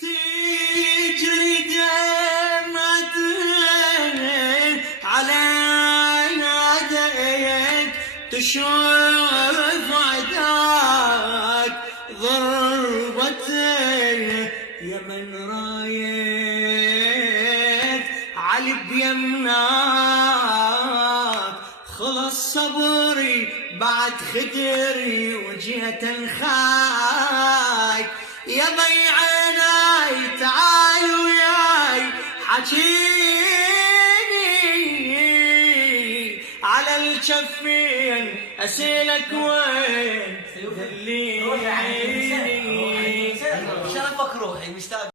تجري دمعتك على يديك تشوف عداك ضربتك يا من رايت علي بيمناك خلص صبري بعد خدري وجهة انخاك يا ضي عيناي تعال وياي حكيني على الجفين اسيلك وين دليني شرفك روحي مشتاق.